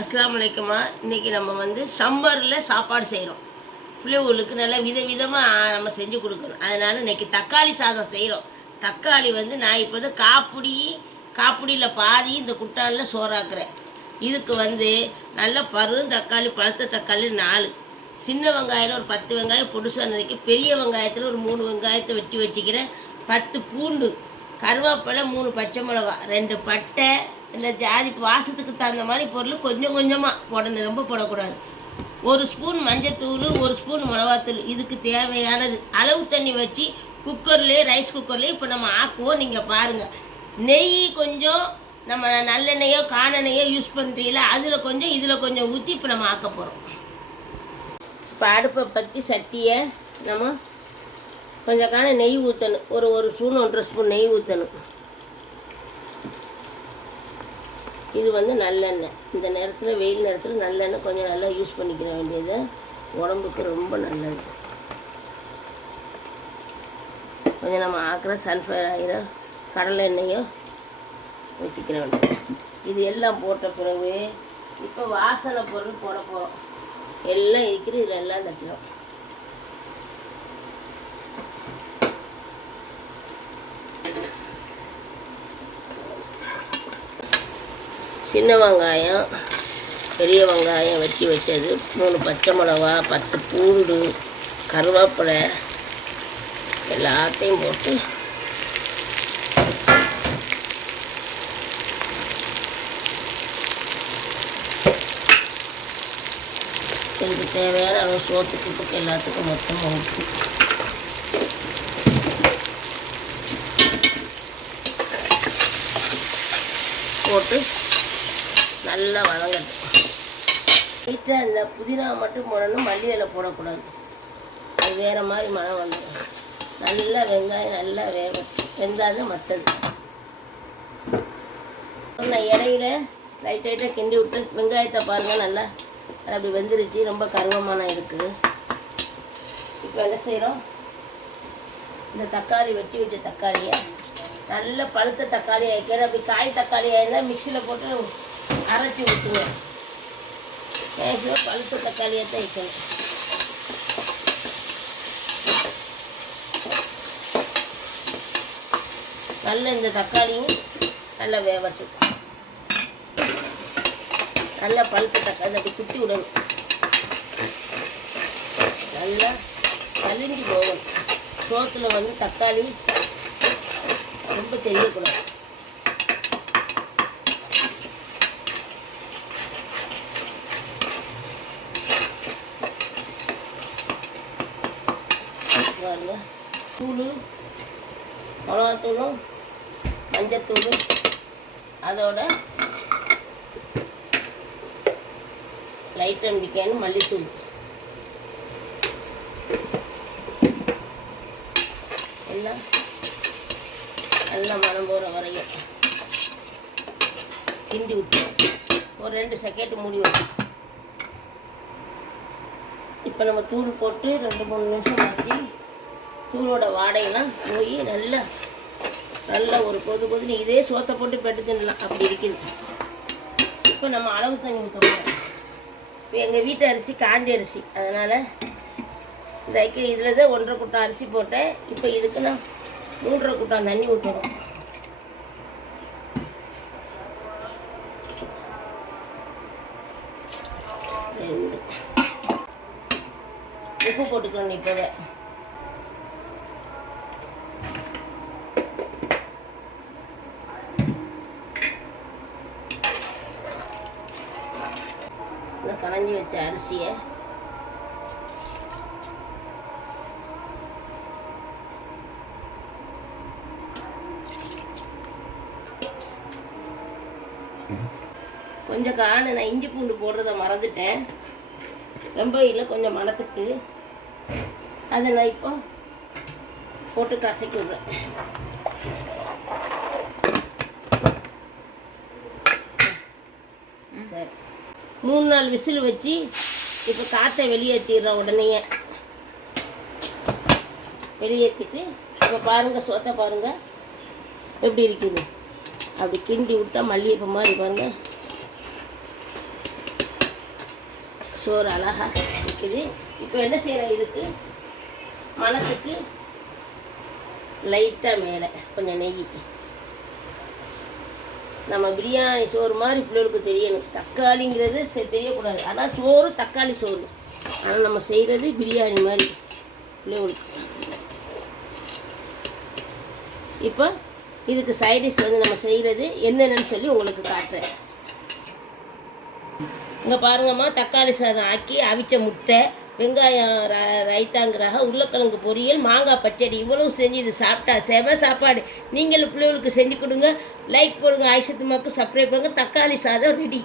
அஸ்ஸலாமு அலைக்குமா. இன்றைக்கி நம்ம சம்மரில் சாப்பாடு செய்கிறோம். பிள்ளைகளுக்கு நல்லா விதவிதமாக நம்ம செஞ்சு கொடுக்கணும். அதனால் இன்றைக்கி தக்காளி சாதம் செய்கிறோம். தக்காளி நான் இப்போ காப்பிடியில் பாதி இந்த குட்டானில் சோறாக்குறேன். இதுக்கு நல்ல தக்காளி, பழுத்த தக்காளி 4, சின்ன வெங்காயம் ஒரு 10 வெங்காயம் பொடுசாக நறுக்கி, பெரிய வெங்காயத்தில் ஒரு 3 வெங்காயத்தை வெட்டி வச்சுக்கிறேன். 10 பூண்டு, கருவேப்பிலை, 3 பச்சை மிளகா, 2 பட்டை, இந்த ஜாதி வாசத்துக்கு தகுந்த மாதிரி பொருள் கொஞ்சம் கொஞ்சமாக போடணும், ரொம்ப போடக்கூடாது. 1 ஸ்பூன் மஞ்சத்தூள், 1 ஸ்பூன் மிளகாத்தூள். இதுக்கு தேவையானது அளவு தண்ணி வச்சு குக்கர்லேயே, ரைஸ் குக்கர்லேயே இப்போ நம்ம ஆக்குவோம். நீங்கள் பாருங்கள். நெய் கொஞ்சம், நம்ம நல்லெண்ணெயோ காணெண்ணெயோ யூஸ் பண்ணுறீங்களா, அதில் கொஞ்சம் இதில் கொஞ்சம் ஊற்றி இப்போ நம்ம ஆக்க போகிறோம். இப்போ அடுப்பை பற்றி சட்டியை நம்ம கொஞ்சம் நெய் ஊற்றணும். ஒரு ஸ்பூன் 1.5 ஸ்பூன் நெய் ஊற்றணும். இது நல்லெண்ணெய். இந்த நேரத்தில், வெயில் நேரத்தில் நல்லெண்ணெய் கொஞ்சம் நல்லா யூஸ் பண்ணிக்கிற வேண்டியது, உடம்புக்கு ரொம்ப நல்லது. கொஞ்சம் நம்ம ஆக்கிற சல்ஃபர் ஆயிரம் கடலை எண்ணெயோ ஊற்றிக்கிற வேண்டியது. இது எல்லாம் போட்ட பிறகு இப்போ வாசனை பொருள் போட போகிறோம். எல்லாம் இருக்கிற இதில் எல்லாம் தட்டுறோம். சின்ன வெங்காயம், பெரிய வெங்காயம் வெட்டி வச்சது, 3 பச்சை மிளகா, 10 பூண்டு, கருவேப்பிலை எல்லாத்தையும் போட்டு இதுக்கு தேவையான அளவு சோத்துக்கு எல்லாத்துக்கும் மொத்தமாக ஊற்றி போட்டு நல்லா வதங்கட்டும். லைட்டாக இந்த புதினா மட்டும் போடணும், மல்லி இலை போடக்கூடாது. அது வேறு மாதிரி மனம் வந்துடும். நல்லா வெங்காயம் நல்லா வெந்தாதான் மற்றது. நான் இடையில லைட்டாக கிண்டி விட்டு வெங்காயத்தை பாருங்கள், நல்லா அப்படி வெந்துருச்சு. ரொம்ப கருவமானம் இருக்குது. இப்போ என்ன செய்கிறோம், இந்த தக்காளி வெட்டி வச்ச தக்காளியை, நல்ல பழுத்த தக்காளி ஆகிக்கிற, அப்படி காய் தக்காளி ஆகிருந்தால் மிக்சியில் போட்டு அரைச்சி ஊற்றுவேன். மேக்ஸிமம் பழுத்த தக்காளியை தான் வைக்கணும். நல்ல இந்த தக்காளியும் நல்லா வேவட்டும். நல்லா பழுத்த தக்காளி அப்படி குத்தி விடணும். நல்லா கலிஞ்சு போகணும். சோத்தில் தக்காளி ரொம்ப தெரியக்கூடாது. பாருங்க, தூள், மிளகாத்தூளும் மஞ்சத்தூளும், அதோட லைட்டாக பிடிக்கணும் மல்லித்தூள், எல்லாம் நல்லா மனம் போகிற வரையும் கிண்டி விட்டு ஒரு 2 செகண்ட் மூடி வச்சு, இப்போ நம்ம தூள் போட்டு 2-3 நிமிஷம் ஆக்கி தூளோட வாடையெல்லாம் போய் நல்லா ஒரு கொதுன்னு இதே சோத்தை போட்டு பெட்டு தின்னலாம், அப்படி இருக்குது. இப்போ நம்ம அளவு தண்ணி ஊற்றணும். இப்போ எங்கள் வீட்டு அரிசி காஞ்ச அரிசி, அதனால் இந்த இதில் தான் 1.5 குட்டான் அரிசி போட்டேன். இப்போ இதுக்கு நான் 3.5 குட்டான் தண்ணி ஊற்றணும். உப்பு போட்டுக்கணும். இப்போவே கரைஞ்சி வச்ச அரிசியை கொஞ்சம் நான் இஞ்சி பூண்டு போடுறத மறந்துட்டேன். ரொம்ப இல்லை, கொஞ்சம் மணத்துக்கு அதை நான் இப்போ போட்டு கசக்கி விடுறேன். சரி, 3-4 விசில் வச்சு இப்போ காற்றை வெளியேற்றிடுறோம். உடனே வெளியேற்றிட்டு இப்போ பாருங்கள், சோத்தை பாருங்கள் எப்படி இருக்குது. அப்படி கிண்டி விட்டால் மல்லிகைப்பூ மாதிரி பாருங்கள். சோறு அழகாக இருக்குது. இப்போ என்ன செய்கிறோம், இதுக்கு மணத்துக்கு லைட்டாக மேலே கொஞ்சம் நெய். நம்ம பிரியாணி சோறு மாதிரி பிள்ளைகளுக்கு தெரியணும். தக்காளிங்கிறது தெரியக்கூடாது. ஆனால் சோறு தக்காளி சோறு, ஆனால் நம்ம செய்கிறது பிரியாணி மாதிரி பிள்ளைகளுக்கு. இப்போ இதுக்கு சைடிஷ் வந்து நம்ம செய்கிறது என்னென்னு சொல்லி உங்களுக்கு காட்டுறேன். இங்கே பாருங்கம்மா, தக்காளி சாதம் ஆக்கி அவிச்ச முட்டை, வெங்காயம் ரைத்தாங்கிறாக, உருளைக்கிழங்கு பொரியல், மாங்காய் பச்சடி, இவ்வளவு செஞ்சு இது சாப்பிட்டா செம சாப்பாடு. நீங்களும் பிள்ளைகளுக்கு செஞ்சு கொடுங்க. லைக் போடுங்க, ஆயிஷத்துமாக்கு சப்ஸ்கிரைப் பண்ணுங்க. தக்காளி சாதம் ரெடி.